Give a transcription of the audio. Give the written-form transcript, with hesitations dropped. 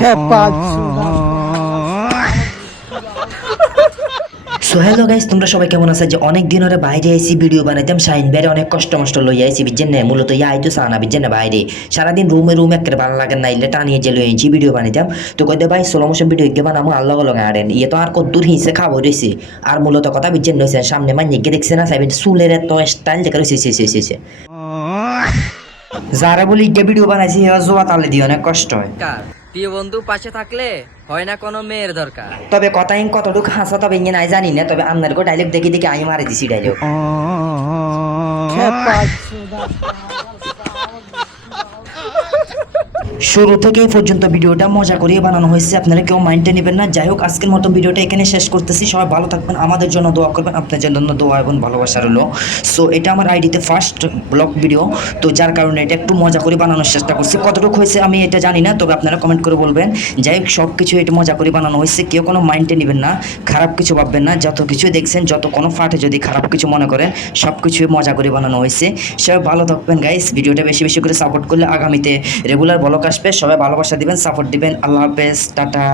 So hello guys, তোমরা সবাই কেমন আছো? যে অনেক দিন ধরে বাইরে আইছি ভিডিও বানাইতাম, শাইন বাইরে অনেক কষ্ট মষ্ট লইয়া আইছি বিজেন না, মূলত ইয়া আইতো সানা বিজেন না বাইরে সারাদিন রুমে একটা ভালো লাগে না, ইলে টানিয়ে যে লই আইছি ভিডিও বানাইতাম। তো কইতে ভাই স্লো মোশন ভিডিও কে বানামু আল্লাহ লগে আড়েন ইয়ে তো আর কত দূর হিসে খাবো রইছি। আর মূলত কথা বিজেন নইছে সামনে মাইনে কে দেখছে না সাইবেন চুলের এত স্টাইল দেখে রইছে। যারা বলি ইটা ভিডিও বানাইছি হেয়া জোয়া তালে দিয়ে অনেক কষ্ট হয়। প্রিয় বন্ধু পাশে থাকলে হয় না কোনো মেয়ের দরকার। তবে কথা কতটুকু হাসা তবে ইয়ে নাই জানি না, তবে আপনার ডাইলগ দেখি আমি মারি দিছি ডাইলগ। শুরু থেকে এই পর্যন্ত ভিডিওটা মজা করিয়ে বানানো হয়েছে, আপনারা কেউ মাইন্ডে নেবেন না। যাই হোক, আজকের মতো ভিডিওটা এখানে শেষ করতেছি। সবাই ভালো থাকবেন, আমাদের জন্য দোয়া করবেন, আপনাদের জন্য দোয়া এবং ভালোবাসা রইলো। সো এটা আমার আইডিতে ফার্স্ট ব্লগ ভিডিও, তো যার কারণে এটা একটু মজা করে বানানোর চেষ্টা করছি। কতটুকু হয়েছে আমি এটা জানি না, তবে আপনারা কমেন্ট করে বলবেন। যাই হোক, সব কিছু এটা মজা করে বানানো হয়েছে, কেউ কোনো মাইন্ডে নেবেন না, খারাপ কিছু ভাববেন না। যত কিছু দেখছেন, যত কোনো ফাটে যদি খারাপ কিছু মনে করেন, সব কিছুই মজা করে বানানো হয়েছে। সবাই ভালো থাকবেন গাইস, ভিডিওটা বেশি বেশি করে সাপোর্ট করলে আগামীতে রেগুলার ব্লগ আসবে। সবাই ভালোবাসা দিবেন, সাপোর্ট দিবেন। আল্লাহ হাফেজ, টাটা।